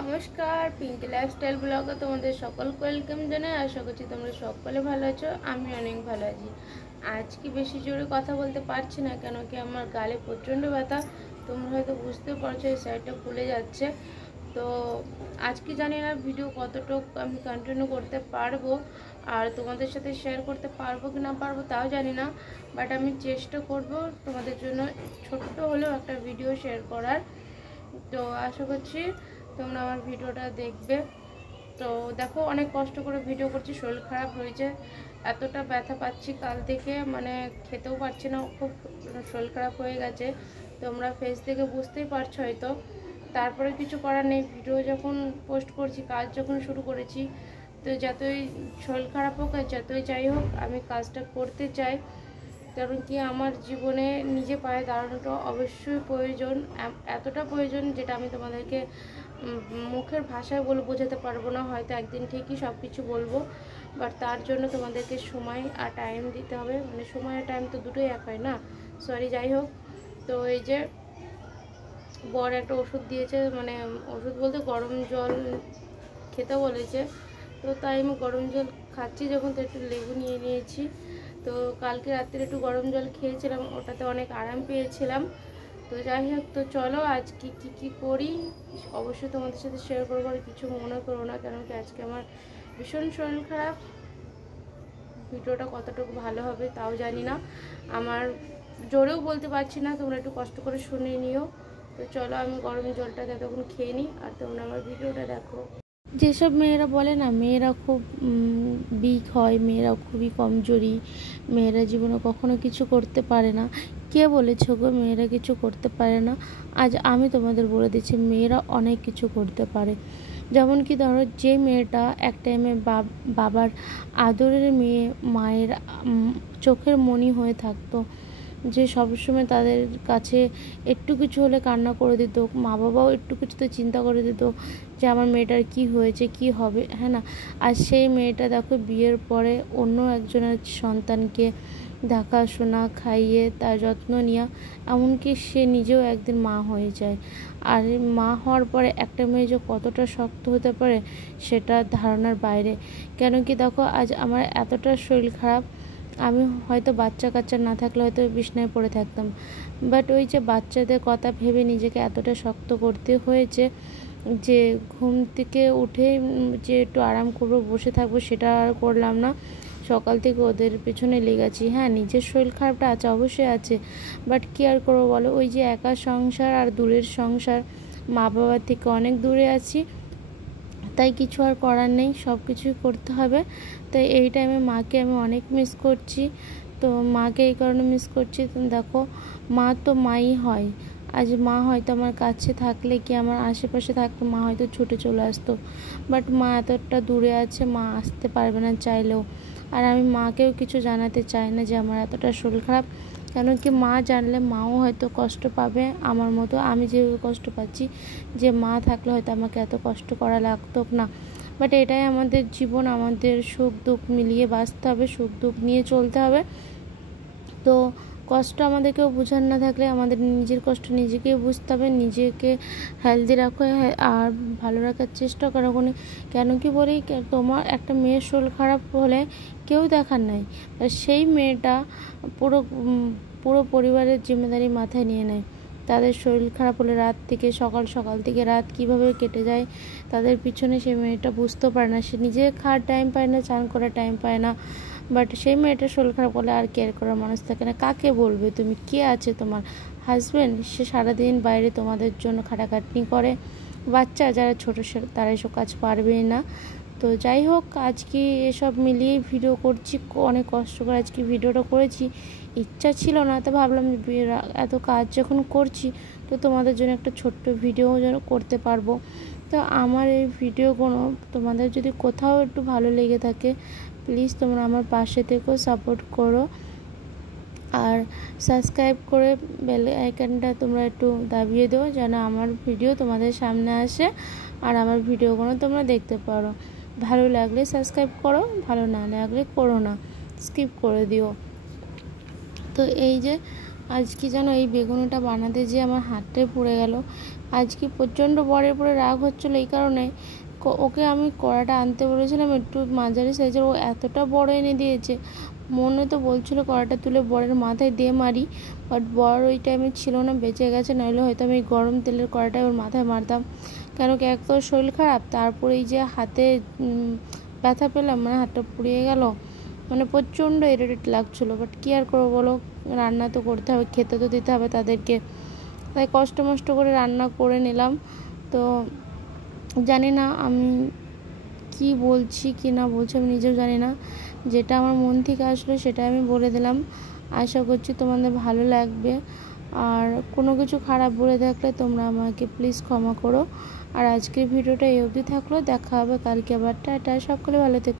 নমস্কার, পিঙ্কি লাইফস্টাইল ব্লগে তোমাদের সকলকে ওয়েলকাম জানাই। আশা করছি তোমরা সকলে ভালো আছো। আমি অনেক ভালো আছি। আজকে বেশি জোরে কথা বলতে পারছি না, কেন কি আমার গালে প্রচণ্ড ব্যথা। তোমরা হয়তো বুঝতে পারছো, এই সাইডটা ফুলে যাচ্ছে। তো আজকে জানি না ভিডিও কতটুকু আমি কন্টিনিউ করতে পারবো আর তোমাদের সাথে শেয়ার করতে পারবো কি না পারবো তাও জানি না, বাট আমি চেষ্টা করব তোমাদের জন্য ছোট্ট হলেও একটা ভিডিও শেয়ার করার। তো আশা করছি তোমরা আমার ভিডিওটা দেখবে। তো দেখো, অনেক কষ্ট করে ভিডিও করছি, শরীর খারাপ হয়েছে, এতটা ব্যথা পাচ্ছি কাল থেকে, মানে খেতেও পারছি না, খুব শরীর খারাপ হয়ে গেছে। তোমরা ফেস দেখে বুঝতেই পারছো হয়তো। তারপরে কিছু করার নেই, ভিডিও যখন পোস্ট করছি, কাজ যখন শুরু করেছি, তো যতই শরীর খারাপ হোক আর যতই যাই হোক আমি কাজটা করতে চাই। কারণ কি, আমার জীবনে নিজে পায়ে দাঁড়ানোটা অবশ্যই প্রয়োজন, এতটা প্রয়োজন যেটা আমি তোমাদেরকে মুখের ভাষায় বলে বোঝাতে পারবো না। হয়তো একদিন ঠিকই সব কিছু বলবো, বাট তার জন্য তোমাদেরকে সময় আর টাইম দিতে হবে। মানে সময় আর টাইম তো দুটোই এক হয় না, সরি যাই হোক। তো এই যে বড় একটা ওষুধ দিয়েছে, মানে ওষুধ বলতে গরম জল খেতে বলেছে। তো তাই আমি গরম জল খাচ্ছি যখন, তো একটু লেবু নিয়ে নিয়েছি। তো কালকে রাত্রে একটু গরম জল খেয়েছিলাম, ওটাতে অনেক আরাম পেয়েছিলাম। তো যাই হোক, তো চলো আজকে কি করি অবশ্যই তোমাদের সাথে শেয়ার করবো। আর কিছু মনে করো না, কেন কি আজকে আমার ভীষণ শরীর খারাপ। ভিডিওটা কতটুকু ভালো হবে তাও জানি না, আমার জোরেও বলতে পারছি না, তোমরা একটু কষ্ট করে শুনে নিও। তো চলো আমি গরম জলটা ততক্ষণ খেয়ে নিই আর তোমরা আমার ভিডিওটা দেখো। যেসব মেয়েরা বলে না মেয়েরা খুব উইক হয়, মেয়েরা খুবই কমজোরি, মেয়েরা জীবনে কখনো কিছু করতে পারে না, কে বলেছো গো মেয়েরা কিছু করতে পারে না? আজ আমি তোমাদের বলে দিচ্ছি, মেয়েরা অনেক কিছু করতে পারে। যেমন কি ধরো, যে মেয়েটা এক টাইমে বাবার আদরের মেয়ে, মায়ের চোখের মণি হয়ে থাকতো, যে সবসময় তাদের কাছে একটু কিছু হলে কান্না করে দিত, মা বাবাও একটু কিছুতে চিন্তা করে দিত যে আমার মেয়েটার কি হয়েছে, কি হবে, হ্যাঁ না? আর সেই মেয়েটা দেখো বিয়ের পরে অন্য একজনের সন্তানকে দেখাশোনা, খাইয়ে, তার যত্ন নেওয়া, এমনকি সে নিজেও একদিন মা হয়ে যায়। আর মা হওয়ার পরে একটা মেয়ে যে কতটা শক্ত হতে পারে সেটা ধারণার বাইরে। কেন কি দেখো, আজ আমার এতটা শরীর খারাপ, আমি হয়তো বাচ্চা কাচ্চা না থাকলে হয়তো বিছনায় পড়ে থাকতাম, বাট ওই যে বাচ্চাদের কথা ভেবে নিজেকে এতটা শক্ত করতে হয়েছে যে ঘুম থেকে উঠে যে একটু আরাম করবো, বসে থাকবো, সেটা আর করলাম না। সকাল থেকে ওদের পেছনে লেগেছি। হ্যাঁ, নিজের শরীর খারাপটা আছে, অবশ্যই আছে, বাট কি আর করবো বলো, ওই যে একা সংসার আর দূরের সংসার, মা বাবার থেকে অনেক দূরে আছি, তাই কিছু আর করার নেই, সব কিছুই করতে হবে। তাই এই টাইমে মাকে আমি অনেক মিস করছি। তো মাকে এই কারণে মিস করছি, দেখো মা তো মাই হয়। আজ মা হয়তো আমার কাছে থাকলে, কি আমার আশেপাশে থাকলে, মা হয়তো ছুটে চলে আসতো, বাট মা এতটা দূরে আছে, মা আসতে পারবে না চাইলেও। আর আমি মাকেও কিছু জানাতে চাই না যে আমার এতটা শরীর খারাপ, কেন কি মা জানলে মাও হয়তো কষ্ট পাবে আমার মতো, আমি যেভাবে কষ্ট পাচ্ছি, যে মা থাকলে হয়তো আমাকে এত কষ্ট করা লাগতো না। বাট এটাই আমাদের জীবন, আমাদের সুখ দুঃখ মিলিয়ে বাঁচতে হবে, সুখ দুঃখ নিয়ে চলতে হবে। তো কষ্ট আমাদেরকেও বোঝার না থাকলে আমাদের নিজের কষ্ট নিজেকেই বুঝতে হবে, নিজেকে হেলদি রাখো আর ভালো রাখার চেষ্টা করো। কেন কি বলি, তোমার একটা মেয়ের শরীর খারাপ হলে কেউ দেখার নাই, সেই মেয়েটা পুরো পুরো পরিবারের জিম্মেদারি মাথায় নিয়ে নেয়। তাদের শরীর খারাপ হলে রাত থেকে সকাল, সকাল থেকে রাত কিভাবে কেটে যায় তাদের পিছনে, সেই মেয়েটা বুঝতেও পারে না, সে নিজে খাওয়ার টাইম পায় না, চান করার টাইম পায় না, বাট সেই মেয়েটার শরীর খারাপ হলে আর কেয়ার করার মানুষ থাকে না। কাকে বলবে তুমি? কে আছে? তোমার হাজব্যান্ড, সে সারাদিন বাইরে তোমাদের জন্য খাটাখাটনি করে, বাচ্চা যারা ছোটো তারা এসব কাজ পারবেই না। তো যাই হোক, আজকে এসব মিলিয়েই ভিডিও করছি, অনেক কষ্ট করে আজকে ভিডিওটা করেছি, ইচ্ছা ছিল না, তো ভাবলাম এত কাজ যখন করছি তো তোমাদের জন্য একটা ছোট্ট ভিডিও যেন করতে পারবো। তো আমার এই ভিডিওগুলো তোমাদের যদি কোথাও একটু ভালো লেগে থাকে, প্লিজ তোমরা আমার পাশে থেকেও সাপোর্ট করো, আর সাবস্ক্রাইব করে বেল আইকনটা তোমরা একটু দাবিয়ে দাও, যেন আমার ভিডিও তোমাদের সামনে আসে আর আমার ভিডিওগুলো তোমরা দেখতে পারো। ভালো লাগলে সাবস্ক্রাইব করো, ভালো না লাগলে করো না, স্কিপ করে দিও। তো এই যে আজকে যেন এই বেগুনিটা বানাতে যে আমার হাতটাই পুড়ে গেল, আজকে প্রচণ্ড বরের উপরে রাগ হচ্ছিলো এই কারণে, ওকে আমি কড়াটা আনতে বলেছিলাম একটু মাঝারি সাইজের, ও এতটা বড় এনে দিয়েছে। মনে তো বলছিল কড়াটা তুলে বরের মাথায় দিয়ে মারি, বাট বর ওই টাইমে ছিল না, বেঁচে গেছে, নইলে হয়তো আমি গরম তেলের কড়াটা ওর মাথায় মারতাম। কেন কি এক তো শরীর খারাপ, তারপরে এই যে হাতে ব্যথা পেলাম, মানে হাতটা পুড়িয়ে গেল, মানে প্রচণ্ড ইরিটেট লাগছিলো। বাট কী আর করবো বলো, রান্না তো করতে হবে, খেতে তো দিতে হবে তাদেরকে, তাই কষ্ট মষ্ট করে রান্না করে নিলাম। তো জানি না আমি কি বলছি কি না বলছি, আমি নিজেও জানি না। যেটা আমার মন থেকে আসলো সেটা আমি বলে দিলাম। আশা করছি তোমাদের ভালো লাগবে, আর কোনো কিছু খারাপ বলে থাকলে তোমরা আমাকে প্লিজ ক্ষমা করো। আর আজকের ভিডিওটা এই অবধি থাকলো, দেখা হবে কালকে আবার। টাটা, সকলে ভালো থেকো।